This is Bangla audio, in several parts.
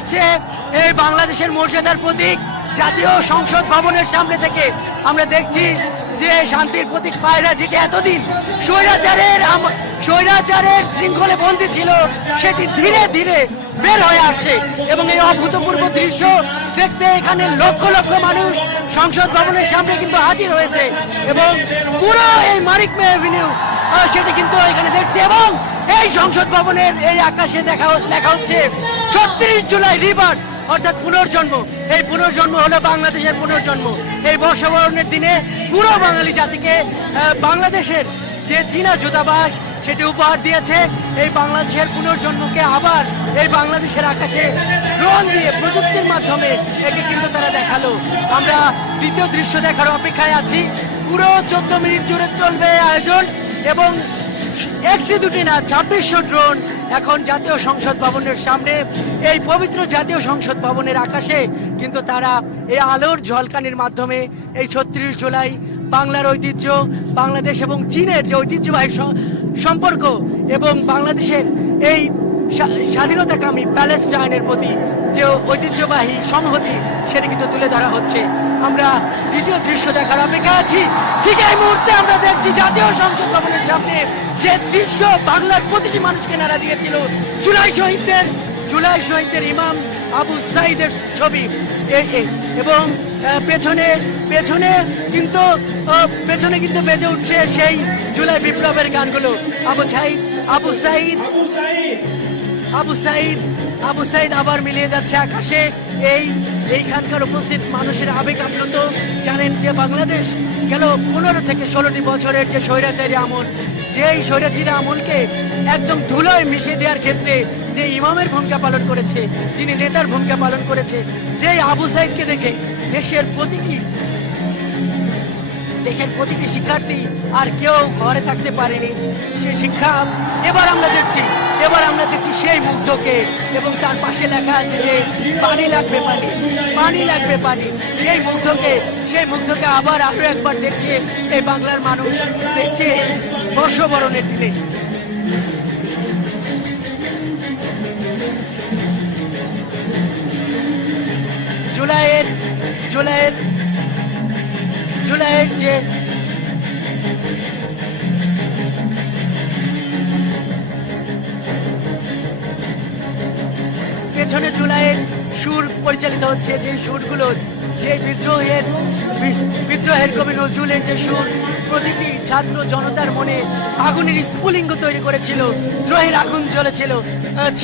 আসছে এই বাংলাদেশের মর্যাদার প্রতীক জাতীয় সংসদ ভবনের সামনে থেকে। আমরা দেখছি যে শান্তির প্রতীক পায়রা, যেটি এতদিন স্বৈরাচারের শৃঙ্খলে বন্দী ছিল, সেটি ধীরে ধীরে বের হয়ে আসছে। এবং এই অভূতপূর্ব দৃশ্য দেখতে এখানে লক্ষ লক্ষ মানুষ সংসদ ভবনের সামনে কিন্তু হাজির হয়েছে এবং পুরো এই মানিক মে এভিনিউ সেটি কিন্তু এখানে দেখছে। এবং এই সংসদ ভবনের এই আকাশে লেখা হচ্ছে ৩৬ জুলাই রিবার্থ, অর্থাৎ পুনর্জন্ম। এই পুনর্জন্ম হলো বাংলাদেশের পুনর্জন্ম। এই বর্ষবরণের দিনে পুরো বাঙালি জাতিকে বাংলাদেশের যে চীনা দূতাবাস সেটি উপহার দিয়েছে এই বাংলাদেশের পুনর্জন্মকে আবার এই বাংলাদেশের আকাশে ড্রোন দিয়ে প্রযুক্তির মাধ্যমে একে কিন্তু তারা দেখালো। আমরা দ্বিতীয় দৃশ্য দেখার অপেক্ষায় আছি। পুরো 14 মিনিট জুড়ে চলবে আয়োজন এবং একটি দুটি না ২৬০০ ড্রোন এখন জাতীয় সংসদ ভবনের সামনে, এই পবিত্র জাতীয় সংসদ ভবনের আকাশে কিন্তু তারা এই আলোর ঝলকানির মাধ্যমে এই ৩৬ জুলাই বাংলার ঐতিহ্য, বাংলাদেশ এবং চীনের যে ঐতিহ্যবাহী সম্পর্ক এবং বাংলাদেশের এই স্বাধীনতাকামী প্যালেস্টাইনের প্রতি যে ঐতিহ্যবাহী সংহতি সেটা কিন্তু তুলে ধরা হচ্ছে। আমরা দ্বিতীয় দৃশ্য দেখার অপেক্ষা আছি। ঠিক এই মুহূর্তে আমরা দেখছি জাতীয় সংসদ ভবনের সামনে যে দৃশ্য বাংলার প্রতিটি মানুষকে নাড়া দিয়েছিল, জুলাই শহীদদের ইমাম আবু সাইদের ছবি এবং পেছনে কিন্তু বেজে উঠছে সেই জুলাই বিপ্লবের গানগুলো। আবু সাইদ আবার মিলিয়ে যাচ্ছে আকাশে। এইখানকার উপস্থিত মানুষের আবেগ আপ্লুত। জানেন যে বাংলাদেশ গেল 15 থেকে 16টি বছরের যে স্বৈরাচারী আমল, যেই স্বৈরাচারী আমলকে একদম ধুলোয় মিশিয়ে দেওয়ার ক্ষেত্রে যে ইমামের ভূমিকা পালন করেছে, যিনি নেতার ভূমিকা পালন করেছে, যেই আবু সাইদকে দেখে দেশের প্রতিটি শিক্ষার্থী আর কেউ ঘরে থাকতে পারেনি। সে শিক্ষা এবার আমরা দেখছি সেই মুগ্ধকে, এবং তার পাশে লেখা আছে যে পানি লাগবে পানি। সেই মুগ্ধকে আবার আরো একবার দেখছে এই বাংলার মানুষ, দেখছে বর্ষবরণের দিনে। জুলাইয়ের যে পেছনে জুলাইয়ের সুর পরিচালিত হচ্ছে, যে সুরগুলো যে বিদ্রোহের কবি নজরুলের যে সুর প্রতিটি ছাত্র জনতার মনে আগুনের স্ফুলিঙ্গ তৈরি করেছিল, দ্রোহের আগুন জ্বলেছিল,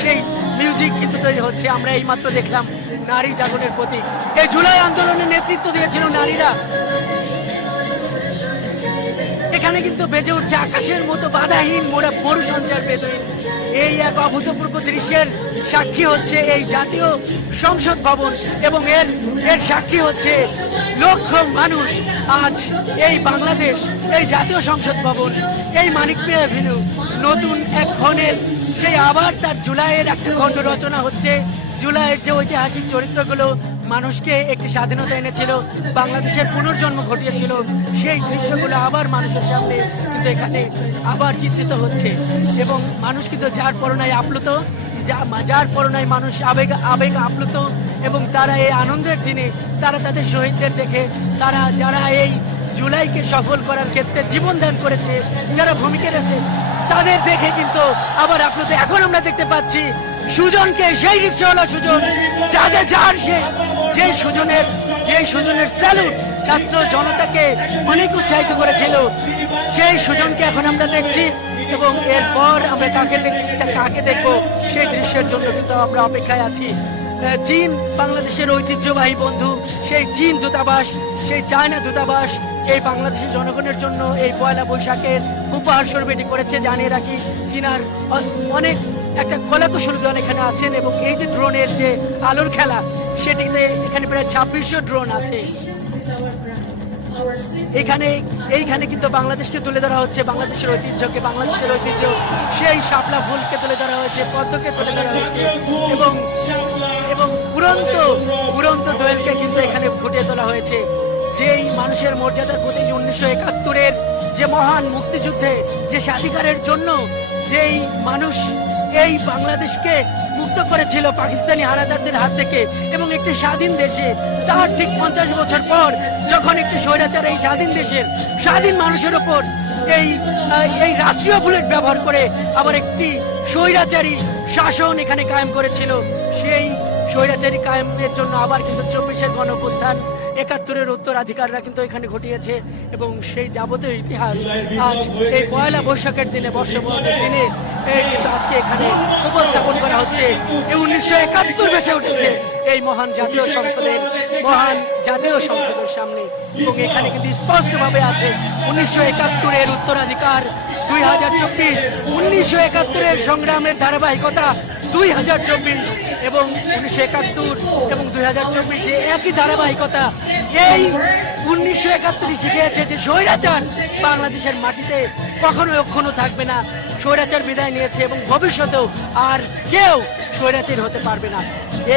সেই মিউজিক কিন্তু তৈরি হচ্ছে। আমরা এইমাত্র দেখলাম নারী জাগরণের প্রতীক। এই জুলাই আন্দোলনের নেতৃত্ব দিয়েছিল নারীরা। এখানে কিন্তু বেজে উঠছে আকাশের মতো বাধাহীন মরু সঞ্চার বেদুইন। এই এক অভূতপূর্ব দৃশ্যের সাক্ষী হচ্ছে এই জাতীয় সংসদ ভবন এবং এর সাক্ষী হচ্ছে লক্ষ মানুষ। আজ এই বাংলাদেশ, এই জাতীয় সংসদ ভবন, এই মানিক মে এভিনিউ নতুন এক ক্ষণের সেই আবার তার জুলাইয়ের একটা খণ্ড রচনা হচ্ছে। জুলাইয়ের যে ঐতিহাসিক চরিত্রগুলো মানুষকে একটি স্বাধীনতা এনেছিল, বাংলাদেশের পুনর্জন্ম ঘটিয়েছিল, সেই দৃশ্যগুলো আবার মানুষের সামনে কিন্তু এখানে আবার চিত্রিত হচ্ছে। এবং মানুষ কিন্তু যার পরনায় মানুষ আবেগ আপ্লুত। এবং তারা এই আনন্দের দিনে তারা তাদের শহীদদের দেখে, যারা এই জুলাইকে সফল করার ক্ষেত্রে জীবন দান করেছে, যারা ভূমিকা রেখেছে, তাদের দেখে কিন্তু আবার আপ্লুত। এখন আমরা দেখতে পাচ্ছি সুজনকে, সেই রিক্সাওয়ালা সুজন, যেই সুজনের স্যালুট ছাত্র জনতাকে অনেক উৎসাহিত করেছিল, সেই সুজনকে এখন আমরা দেখছি। এবং এরপর আমরা কাকে দেখবো সেই দৃশ্যের জন্য কিন্তু আমরা অপেক্ষায় আছি। চীন বাংলাদেশের ঐতিহ্যবাহী বন্ধু, সেই চীন দূতাবাস, সেই চায়না দূতাবাস এই বাংলাদেশের জনগণের জন্য এই পয়লা বৈশাখের উপহার স্বরূপ এটি করেছে। জানিয়ে রাখি, চীনার অনেক একটা কলাকুশলী দল এখানে আছেন এবং এই যে ড্রোনের যে আলোর খেলা, সেটিতে এখানে প্রায় ২৬০০ ড্রোন আছে। এইখানে কিন্তু বাংলাদেশকে তুলে ধরা হচ্ছে, বাংলাদেশের ঐতিহ্য সেই শাপলা ফুলকে তুলে ধরা হয়েছে, পদ্মকে তুলে ধরা হয়েছে এবং পুরন্ত দোয়েলকে কিন্তু এখানে ফুটিয়ে তোলা হয়েছে। যেই মানুষের মর্যাদার প্রতি 1971-এর যে মহান মুক্তিযুদ্ধে যে স্বাধিকারের জন্য যেই মানুষ এই বাংলাদেশকে মুক্ত করেছিল পাকিস্তানি হানাদারদের হাত থেকে এবং একটি স্বাধীন দেশে তার ঠিক 50 বছর পর যখন একটি স্বৈরাচার এই স্বাধীন দেশের স্বাধীন মানুষের ওপর এই রাষ্ট্রীয় বুলেট ব্যবহার করে আবার একটি স্বৈরাচারী শাসন এখানে কায়েম করেছিল, সেই স্বৈরাচারী কায়েমের জন্য আবার কিন্তু 24-এর গণঅভ্যুত্থান 71-এর উত্তরাধিকাররা কিন্তু এখানে ঘটিয়েছে এবং সেই যাবতীয় ইতিহাস আজ এই পয়লা বৈশাখের দিনে বর্ষবরণের দিনে কিন্তু আজকে এখানে উপস্থাপন করা হচ্ছে। এই 1971 ভেসে উঠেছে এই মহান জাতীয় সংসদের সামনে এবং এখানে কিন্তু স্পষ্টভাবে আছে 1971-এর উত্তরাধিকার 2024, 1971-এর সংগ্রামের ধারাবাহিকতা 2024 এবং 1971 এবং 2024 যে একই ধারাবাহিকতা। এই 1971 শিখিয়েছে যে স্বৈরাচার বাংলাদেশের মাটিতে কখনো অক্ষুণ্ণ থাকবে না, স্বৈরাচার বিদায় নিয়েছে এবং ভবিষ্যতেও আর কেউ স্বৈরাচার হতে পারবে না।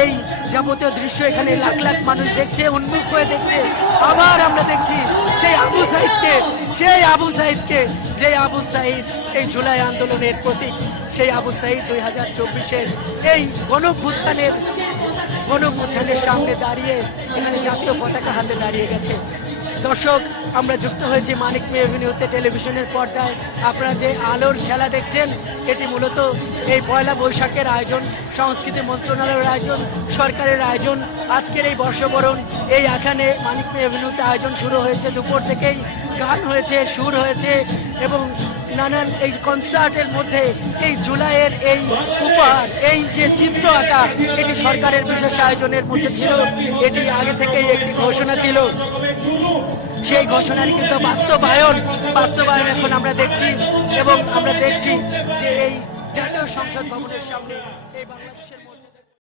এই যাবতীয় দৃশ্য এখানে লাখ লাখ মানুষ দেখছে, উন্মুখ হয়ে দেখছে। আবার আমরা দেখছি সেই আবু সাইদকে যে আবু সাইদ এই জুলাই আন্দোলনের প্রতীক, সেই আবু সাইদ 2024-এর এই গণঅভ্যুত্থানের সামনে দাঁড়িয়ে এখানে জাতীয় পতাকা হাতে দাঁড়িয়ে গেছে। দর্শক, আমরা যুক্ত হয়েছি মানিক মে এভিনিউতে টেলিভিশনের পর্দায়। আপনারা যে আলোর খেলা দেখছেন এটি মূলত এই পয়লা বৈশাখের আয়োজন, সংস্কৃতি মন্ত্রণালয়ের আয়োজন, সরকারের আয়োজন। আজকের এই বর্ষবরণ এই এখানে মানিক মে এভিনিউতে আয়োজন শুরু হয়েছে দুপুর থেকেই, গান হয়েছে, সুর হয়েছে এবং নানান এই কনসার্টের মধ্যে এই জুলাইয়ের এই উপহার, এই যে চিত্র আঁকা, এটি সরকারের বিশেষ আয়োজনের মধ্যে ছিল। এটি আগে থেকেই একটি ঘোষণা ছিল, সেই ঘোষণার কিন্তু বাস্তবায়ন এখন আমরা দেখছি এবং আমরা দেখছি যে এই জাতীয় সংসদ ভবনের সামনে এই বাংলাদেশের